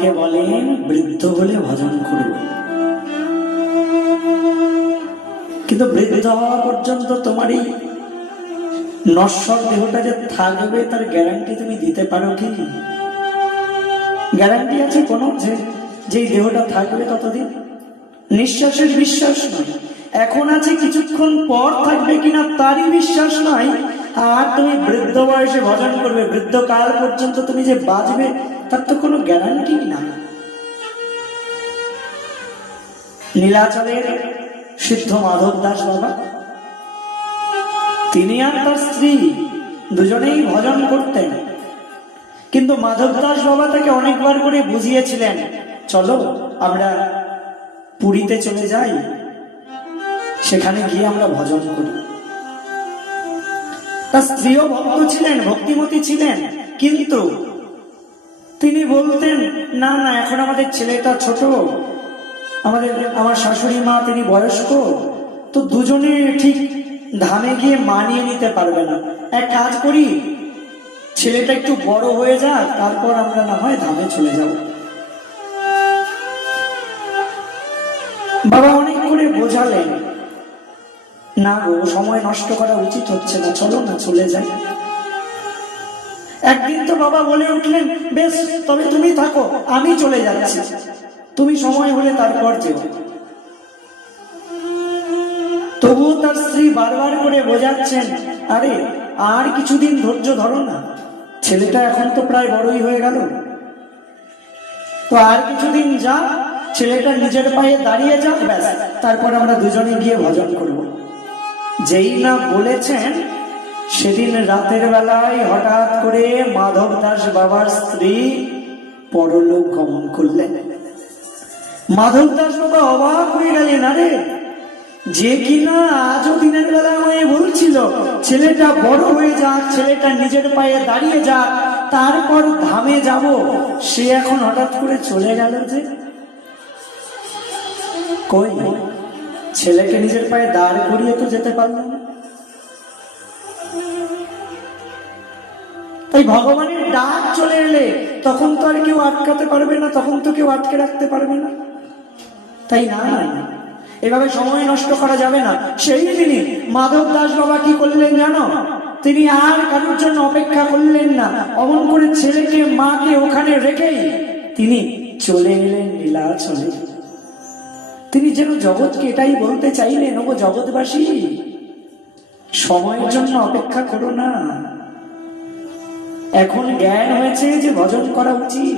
তোমাকে বলেন বৃদ্ধ হলে ভজন করবে, কিন্তু বৃদ্ধ হওয়া পর্যন্ত তোমার এই নশ্বর দেহটা যে থাকবে তার গ্যারান্টি তুমি দিতে পারো কি? গ্যারান্টি আছে কোনো যে দেহটা থাকবে ততদিন? নিঃশ্বাসের বিশ্বাস নয়, এখন আছে কিছুক্ষণ পর থাকবে কিনা তারই বিশ্বাস নয়। আর তুমি বৃদ্ধ বয়সে ভজন করবে, বৃদ্ধ কাল পর্যন্ত তুমি যে বাঁচবে তার তো কোনো গ্যারান্টি না। নীলাচলের সিদ্ধ মাধব দাস বাবা, তিনি আর তার স্ত্রী দুজনেই ভজন করতেন, কিন্তু মাধব দাস বাবা তাকে অনেকবার করে বুঝিয়েছিলেন, চলো আমরা পুরীতে চলে যাই, সেখানে গিয়ে আমরা ভজন করি। তার স্ত্রীও ভক্ত ছিলেন, ভক্তিমতী ছিলেন, কিন্তু তিনি বলতেন না না, এখন আমাদের ছেলেটা ছোট, আমার শাশুড়ি মা তিনি বয়স্ক, তো দুজনে ঠিক ধামে গিয়ে মানিয়ে নিতে পারবে না, এক কাজ করি ছেলেটা একটু বড় হয়ে যাক, তারপর আমরা না হয় ধামে চলে যাব। বাবা অনেক করে বোঝালেন, না গো, সময় নষ্ট করা উচিত হচ্ছে না, চলো না চলে যাই। একদিন তো বাবা বলে উঠলেন, বেশ তবে তুমি থাকো, আমি চলে যাচ্ছি, তুমি সময় হলে তারপর যেও। তবুও তার স্ত্রী বারবার করে বোঝাচ্ছেন, আরে আর কিছুদিন ধৈর্য ধরো না, ছেলেটা এখন তো প্রায় বড়ই হয়ে গেল, তো আর কিছুদিন যা, ছেলেটা নিজের পায়ে দাঁড়িয়ে যাক, ব্যাস তারপর আমরা দুজনে গিয়ে ভজন করব। যেই না বলেছেন, সেদিন রাতের বেলায় হঠাৎ করে মাধব দাস বাবার স্ত্রী পরলোক গমন করলেন। মাধব দাস বাবা অবাক হয়ে গেলেন, আরে যে কিনা আজও দিনের বেলা হয়ে বলছিল ছেলেটা বড় হয়ে যাক, ছেলেটা নিজের পায়ে দাঁড়িয়ে যাক, তারপর ধামে যাব, সে এখন হঠাৎ করে চলে গেল যে? কই, ছেলেকে নিজের পায়ে দাঁড় করিয়ে তো যেতে পারল না। তাই ভগবানের ডাক চলে এলে তখন তো আর কেউ আটকাতে পারবে না, তখন তো কেউ আটকে রাখতে পারবে না। তাই না, এভাবে সময় নষ্ট করা যাবে না। সেই দিনই মাধব দাস বাবা কি করলেন জানো? তিনি আর কারোর জন্য অপেক্ষা করলেন না, অমন করে ছেলেকে মাকে ওখানে রেখেই তিনি চলে এলেন নীলাচলে। তিনি যেন জগৎকে এটাই বলতে চাইলেন, ও জগৎবাসী, সময়ের জন্য অপেক্ষা করো না, এখন জ্ঞান হয়েছে যে ভজন করা উচিত,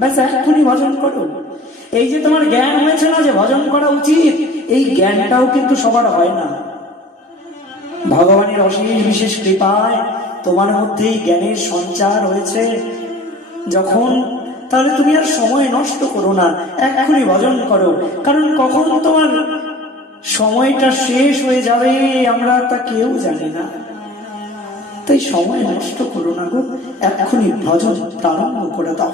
ব্যাস এখনই ভজন করো। এই যে তোমার জ্ঞান হয়েছে না যে ভজন করা উচিত, এই জ্ঞানটাও কিন্তু সবার হয় না। ভগবানের অশেষ বিশেষ কৃপায় তোমার মধ্যেই জ্ঞানের সঞ্চার হয়েছে যখন, তাহলে তুমি আর সময় নষ্ট করো না, এক্ষুনি ভজন করো। কারণ কখন তোমার সময়টা শেষ হয়ে যাবে আমরা তা কেউ জানি না। তাই সময় নষ্ট করো না গো, এক্ষুনি ভজন প্রারম্ভ করে দাও।